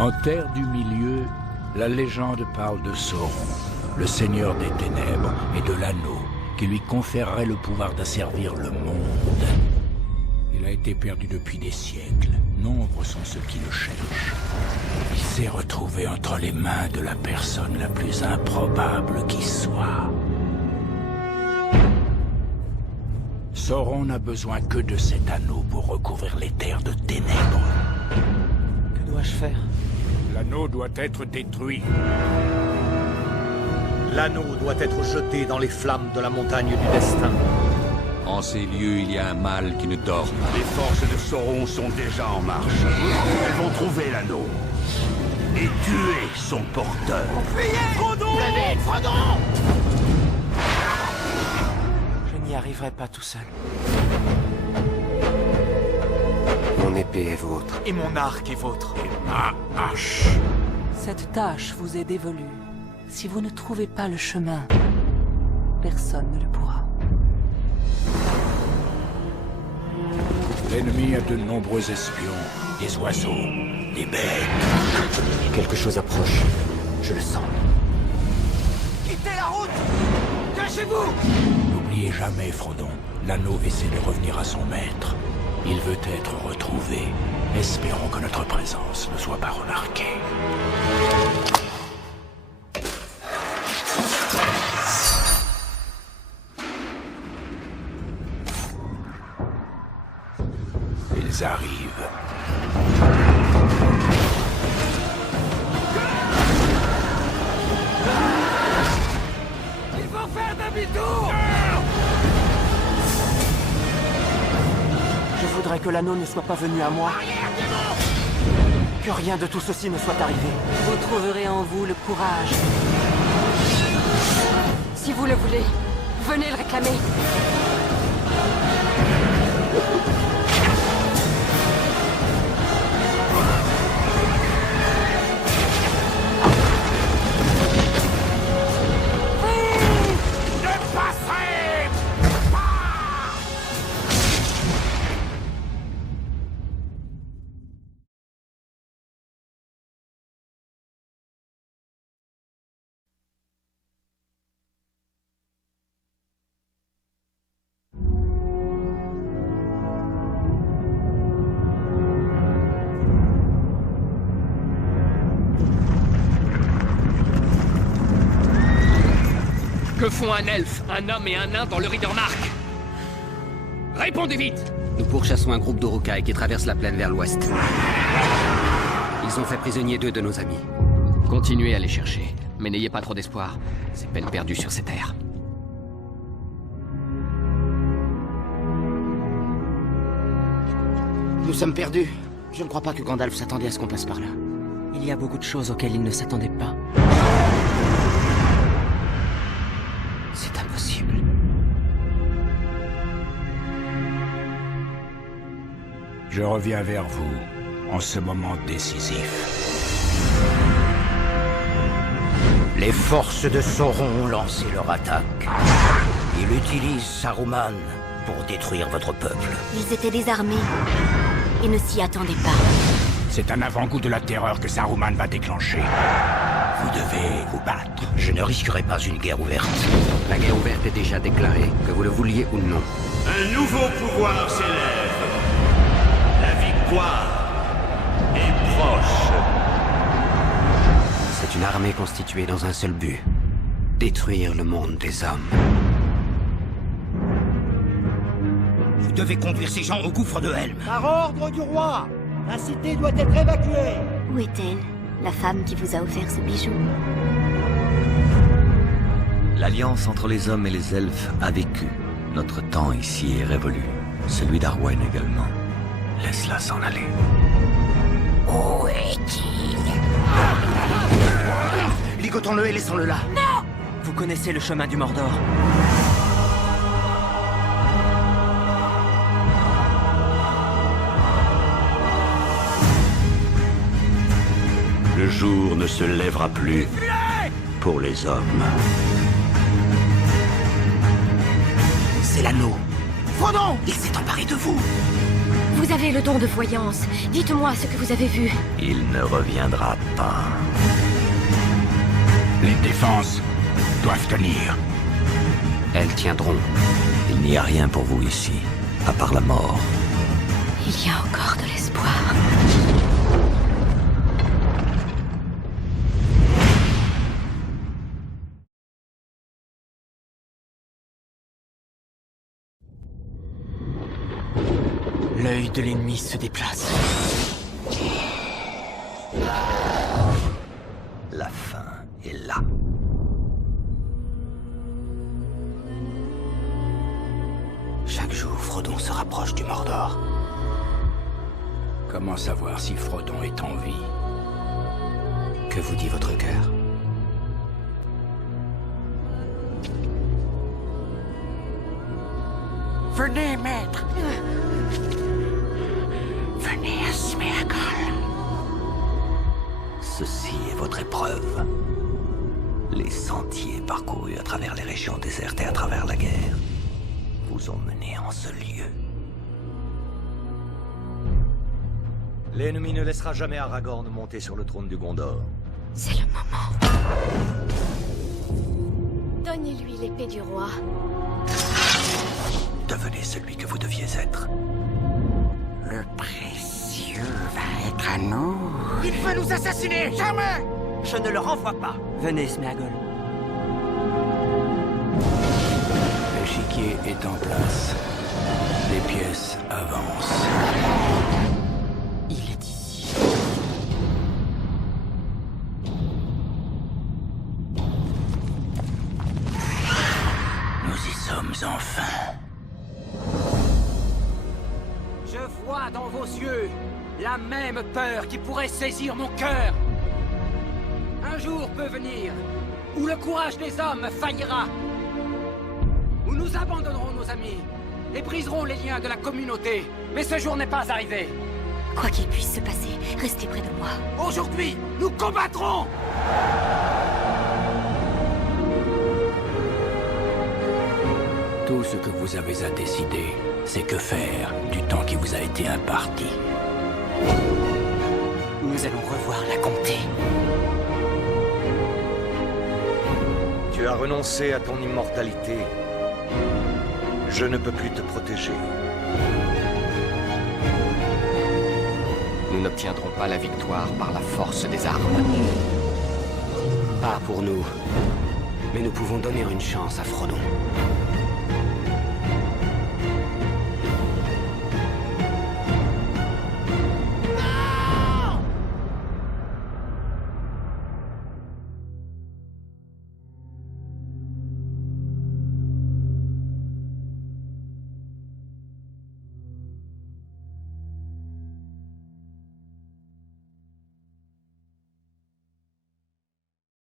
En Terre du Milieu, la légende parle de Sauron, le seigneur des ténèbres et de l'anneau, qui lui conférerait le pouvoir d'asservir le monde. Il a été perdu depuis des siècles. Nombreux sont ceux qui le cherchent. Il s'est retrouvé entre les mains de la personne la plus improbable qui soit. Sauron n'a besoin que de cet anneau pour recouvrir les terres de ténèbres. Que dois-je faire? L'anneau doit être détruit. L'anneau doit être jeté dans les flammes de la montagne du destin. En ces lieux, il y a un mal qui ne dort pas. Les forces de Sauron sont déjà en marche. Elles vont trouver l'anneau. Et tuer son porteur. Fuyez! Frodon! Très vite, Frodon! Je n'y arriverai pas tout seul. Mon épée est vôtre. Et mon arc est vôtre. Ma hache. Cette tâche vous est dévolue. Si vous ne trouvez pas le chemin, personne ne le pourra. L'ennemi a de nombreux espions, des oiseaux, des bêtes. Quelque chose approche. Je le sens. Quittez la route! Cachez-vous! N'oubliez jamais, Frodon, l'anneau essaie de revenir à son maître. Il veut être retrouvé. Espérons que notre présence ne soit pas remarquée. Ils arrivent. Il faut faire demi-tour! Je voudrais que l'anneau ne soit pas venu à moi. Que rien de tout ceci ne soit arrivé. Vous trouverez en vous le courage. Si vous le voulez, venez le réclamer. Que font un elfe, un homme et un nain dans le Riddermark? Répondez vite! Nous pourchassons un groupe d'Uruk-hai qui traverse la plaine vers l'ouest. Ils ont fait prisonnier 2 de nos amis. Continuez à les chercher, mais n'ayez pas trop d'espoir. C'est peine perdue sur ces terres. Nous sommes perdus. Je ne crois pas que Gandalf s'attendait à ce qu'on passe par là. Il y a beaucoup de choses auxquelles il ne s'attendait pas. C'est impossible. Je reviens vers vous en ce moment décisif. Les forces de Sauron ont lancé leur attaque. Ils utilisent Saruman pour détruire votre peuple. Ils étaient désarmés. Ils ne s'y attendaient pas. C'est un avant-goût de la terreur que Saruman va déclencher. Vous devez vous battre. Je ne risquerai pas une guerre ouverte. La guerre ouverte est déjà déclarée, que vous le vouliez ou non. Un nouveau pouvoir s'élève. La victoire est proche. C'est une armée constituée dans un seul but. Détruire le monde des hommes. Vous devez conduire ces gens au gouffre de Helm. Par ordre du roi, la cité doit être évacuée. Où est-elle, la femme qui vous a offert ce bijou? L'alliance entre les hommes et les elfes a vécu. Notre temps ici est révolu. Celui d'Arwen également. Laisse-la s'en aller. Où est-il? Ligotons-le et laissons-le là. Non! Vous connaissez le chemin du Mordor. Le jour ne se lèvera plus pour les hommes. C'est l'anneau. Frodon! Il s'est emparé de vous. Vous avez le don de voyance. Dites-moi ce que vous avez vu. Il ne reviendra pas. Les défenses doivent tenir. Elles tiendront. Il n'y a rien pour vous ici, à part la mort. Il y a encore de l'espoir. L'œil de l'ennemi se déplace. La fin est là. Chaque jour, Frodon se rapproche du Mordor. Comment savoir si Frodon est en vie? Que vous dit votre cœur? Venez, maître. Venez à Sméagol. Ceci est votre épreuve. Les sentiers parcourus à travers les régions désertes et à travers la guerre vous ont mené en ce lieu. L'ennemi ne laissera jamais Aragorn monter sur le trône du Gondor. C'est le moment. Donnez-lui l'épée du roi. Devenez celui que vous deviez être. Le précieux va être à nous. Il veut nous assassiner! Jamais! Je ne le renvoie pas. Venez, Sméagol. L'échiquier est en place. Les pièces avancent. Il est ici. Nous y sommes enfin. Je vois dans vos yeux la même peur qui pourrait saisir mon cœur. Un jour peut venir où le courage des hommes faillira, où nous abandonnerons nos amis et briserons les liens de la communauté. Mais ce jour n'est pas arrivé. Quoi qu'il puisse se passer, restez près de moi. Aujourd'hui, nous combattrons! Tout ce que vous avez à décider, c'est que faire du temps qui vous a été imparti. Nous allons revoir la comté. Tu as renoncé à ton immortalité. Je ne peux plus te protéger. Nous n'obtiendrons pas la victoire par la force des armes. Pas pour nous. Mais nous pouvons donner une chance à Frodon.